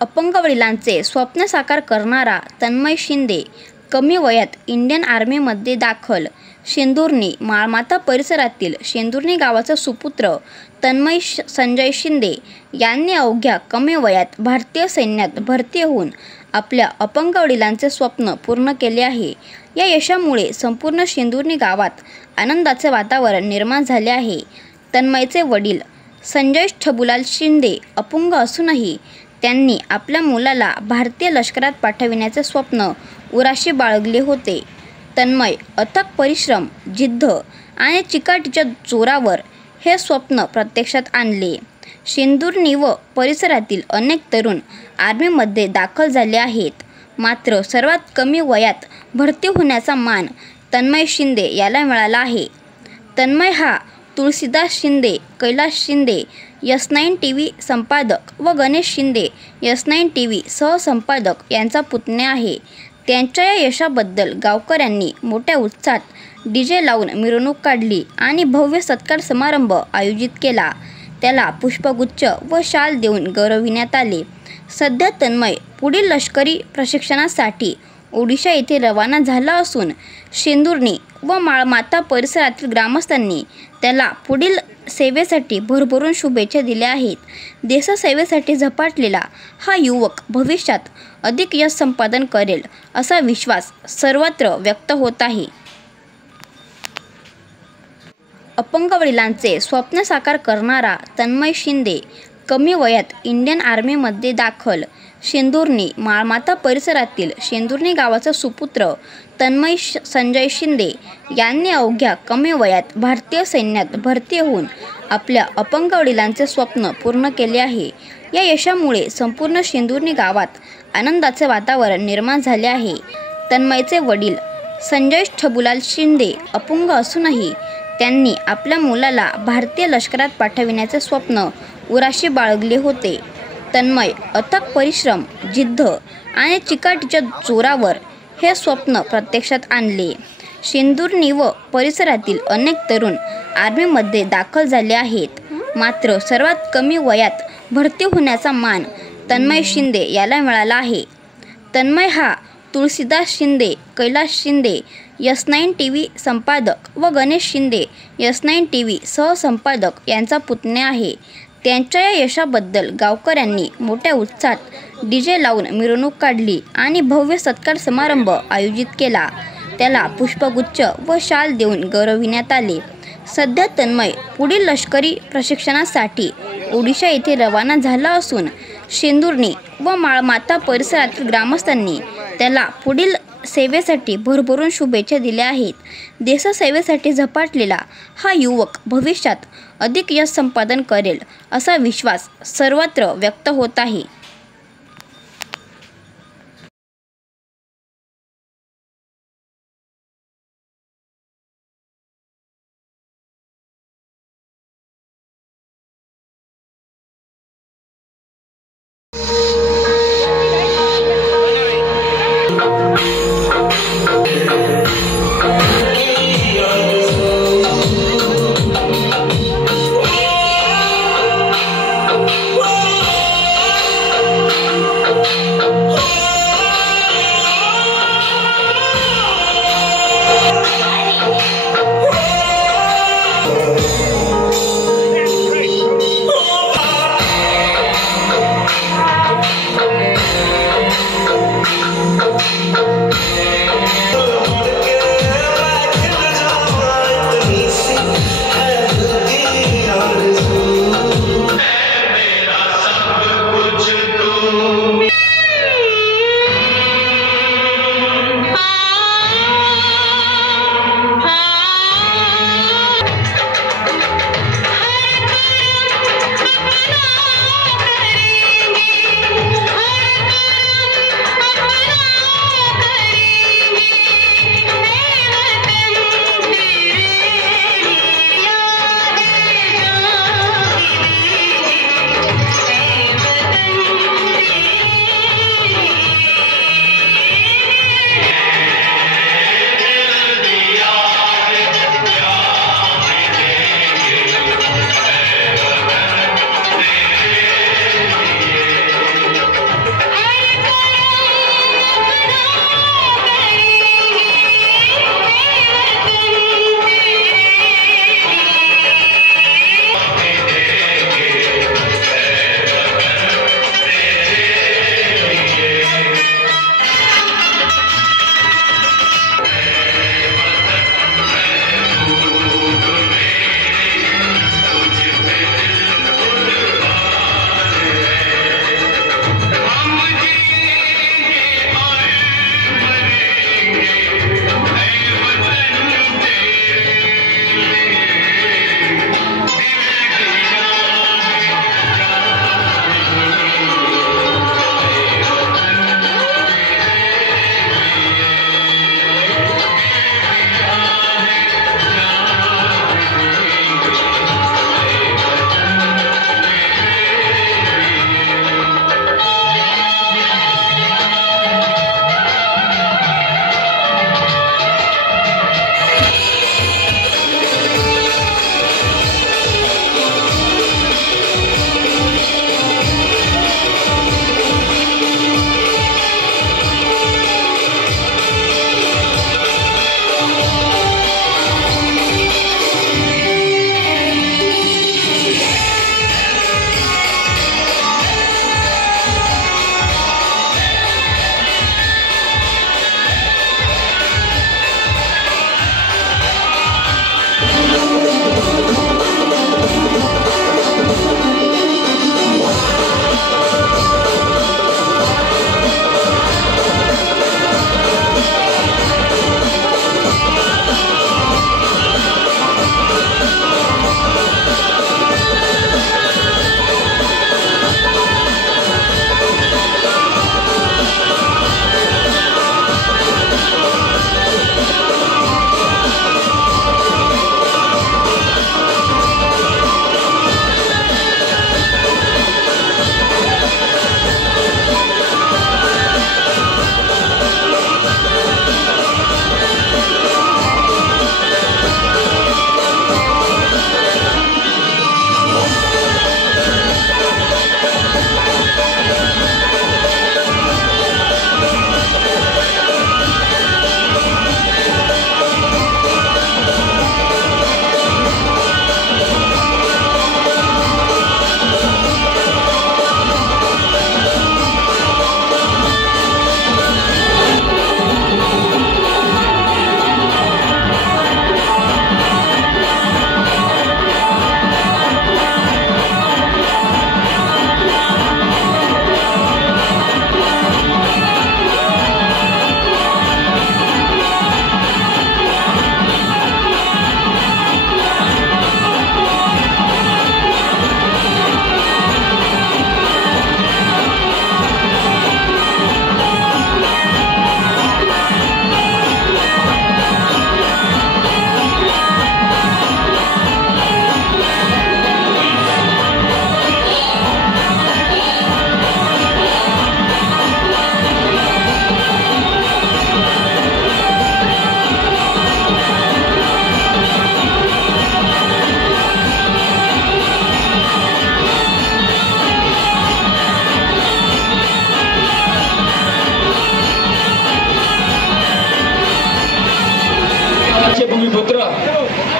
अपंग वडिलांचे स्वप्न साकार करणारा तन्मय शिंदे कमी वयात इंडियन आर्मीमध्ये दाखल। शेंदुर्णी माळमाता परिसरातील शेंदुर्णी गावाचा सुपुत्र तन्मय संजय शिंदे यांनी अवघ्या कमी वयात भारतीय सैन्यात भरती होऊन आपल्या अपंग वडिलांचे स्वप्न पूर्ण केले आहे। या यशामुळे संपूर्ण शेंदुर्णी गावात आनंदाचे वातावरण निर्माण झाले आहे। तन्मयचे वडील संजय छबुलाल शिंदे अपंग असूनही त्यांनी आपल्या मुलाला भारतीय लष्करात पाठविण्याचे स्वप्न उराशी बाळगले होते। तन्मय अथक परिश्रम, जिद्द आणि चिकाटीच्या जोरावर हे स्वप्न प्रत्यक्षात आणले। शेंदुर्णी व परिसरातील अनेक तरुण आर्मीमध्ये दाखल झाले आहेत, मात्र सर्वात कमी वयात भरती होण्याचा मान तन्मय शिंदे याला मिळाला आहे। तन्मय हा तुळशीदास शिंदे, कैलास शिंदे S9 TV संपादक व गणेश शिंदे S9 TV सहसंपादक यांचा पुतण्या आहे। त्यांच्या या यशाबद्दल गावकऱ्यांनी मोठ्या उत्साहात DJ लावून मिरवणूक काढली आणि भव्य सत्कार समारंभ आयोजित केला। त्याला पुष्पगुच्छ व शाल देऊन गौरविण्यात आले। सध्या तन्मय पुढील लष्करी प्रशिक्षणासाठी ओडिशा येथे रवाना झाला असून शेंदुर्णी व माळमाता परिसरातील ग्रामस्थांनी त्याला पुढील सेवेसाठी भरभरून शुभेच्छा दिल्या आहेत। देशसेवेसाठी झपाटलेला हा युवक भविष्यात अधिक यश संपादन करेल असा विश्वास सर्वत्र व्यक्त होत आहे। अपंग वडिलांचे स्वप्न साकार करणारा तन्मय शिंदे कमी वयात इंडियन आर्मीमध्ये दाखल। शेंदुर्णी माळमाता परिसरातील शेंदुर्णी गावाचा सुपुत्र तन्मय संजय शिंदे यांनी अवघ्या कमी वयात भारतीय सैन्यात भरती होऊन आपल्या अपंग वडिलांचे स्वप्न पूर्ण केले आहे। या यशामुळे संपूर्ण शेंदुर्णी गावात आनंदाचे वातावरण निर्माण झाले आहे। तन्मयचे वडील संजय छबुलाल शिंदे अपंग असूनही त्यांनी आपल्या मुलाला भारतीय लष्करात पाठविण्याचे स्वप्न उराशी बाळगले होते। तन्मय अथक परिश्रम, जिद्द आणि चिकाटीच्या जोरावर हे स्वप्न प्रत्यक्षात आणले। शेंदुर्णी व परिसरातील अनेक तरुण आर्मीमध्ये दाखल झाले आहेत, मात्र सर्वात कमी वयात भरती होण्याचा मान तन्मय शिंदे याला मिळाला आहे। तन्मय हा तुळशीदास शिंदे, कैलास शिंदे S9 TV संपादक व गणेश शिंदे S9 TV सहसंपादक यांचा पुतण्या आहे। त्यांच्या या यशाबद्दल गावकऱ्यांनी मोठ्या उत्साहात DJ लावून मिरवणूक काढली आणि भव्य सत्कार समारंभ आयोजित केला। त्याला पुष्पगुच्छ व शाल देऊन गौरविण्यात आले। सध्या तन्मय पुढील लष्करी प्रशिक्षणासाठी ओडिशा येथे रवाना झाला असून शेंदुर्णी व माळमाता परिसरातील ग्रामस्थांनी त्याला पुढील सेवेसाठी भरभरून शुभेच्छा दिल्या आहेत। देशसेवेसाठी झपाटलेला हा युवक भविष्यात अधिक यश संपादन करेल असा विश्वास सर्वत्र व्यक्त होत आहे।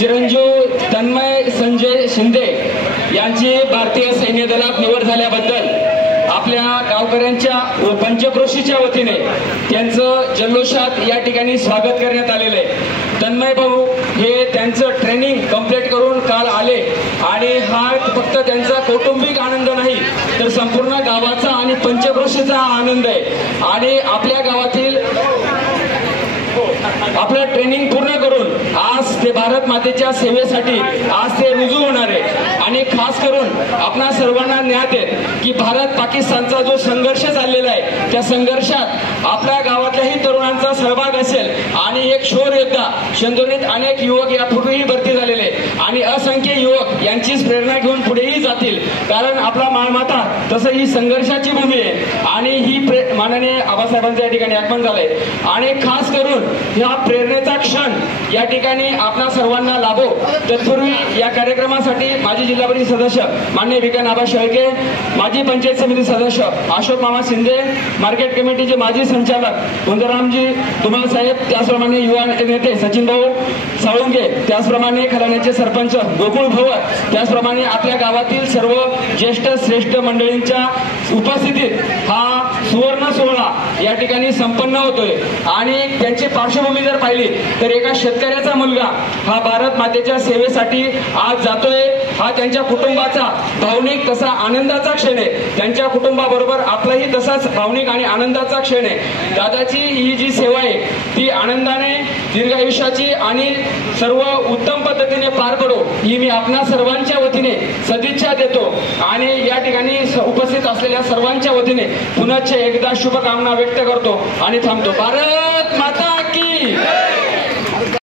चिरंजीव तन्मय संजय शिंदे यांची भारतीय सैन्य दलात निवड झाल्याबद्दल आपल्या गावकऱ्यांच्या व पंचक्रोशीच्या वतीने त्यांचं जल्लोषात या ठिकाणी स्वागत करण्यात आलेलं आहे। तन्मय भाऊ हे त्यांचं ट्रेनिंग कंप्लीट करून काल आले आणि हा फक्त त्यांचा कौटुंबिक आनंद नाही तर संपूर्ण गावाचा आणि पंचक्रोशीचा आनंद आहे। आणि आपल्या गावातील आपलं ट्रेनिंग पूर्ण करून आज ते भारत मातेच्या सेवेसाठी आज ते रुजू होणार आहे। आणि खास करून आपणा सर्वांना ज्ञात आहे की भारत पाकिस्तानचा जो संघर्ष चाललेला आहे त्या संघर्षात आपल्या गावातल्याही तरुणांचा सहभाग असेल आणि एक शौर्य योद्धा शेंदुर्णीत अनेक युवक यापूर्वीही भरती झालेले आणि असंख्य युवक यांचीच प्रेरणा घेऊन पुढेही जातील, कारण आपला माळमाता तसं ही संघर्षाची भूमी आहे आणि ही माननीय आबासाहेबांचं या ठिकाणी आगमन झालंय। आणि खास करून ह्या प्रेरणेचा क्षण या ठिकाणी आपणा सर्वांना लाभो। तत्पूर्वी या कार्यक्रमासाठी माजी जिल्हा परिषद सदस्य माननीय विकास आबा शेळके, माजी पंचायत समिती सदस्य अशोक मामा शिंदे, मार्केट कमिटीचे माजी संचालक गुंजारामजी धुमाळ साहेब, त्याचप्रमाणे युवा नेते सचिन भाऊ साळुंके, त्याचप्रमाणे खलाण्याचे सरपंच गोकुळ भवर, त्याचप्रमाणे आपल्या गावातील सर्व ज्येष्ठ श्रेष्ठ मंडळींच्या उपस्थितीत हा सुवर्ण सोहळा या ठिकाणी संपन्न होतोय। आणि त्यांची पार्श्वभूमी जर पाहिली तर एका शेतकऱ्याचा मुलगा हा भारत मातेच्या सेवेसाठी आज जातोय, हा त्यांच्या कुटुंबाचा भावनिक तसा आनंदाचा क्षण आहे। त्यांच्या कुटुंबाबरोबर आपलाही तसाच भावनिक आणि आनंदाचा क्षण आहे। दादाची ही जी सेवा आहे ती आनंदाने दीर्घायुष्याची आणि सर्व उत्तम पद्धतीने पार पडो ही मी आपणा सर्वांच्या वतीने सदिच्छा देतो। आणि या ठिकाणी उपस्थित असलेल्या सर्वांच्या वतीने पुनश्च एकदा शुभकामना व्यक्त करतो आणि थांबतो। भारत माता की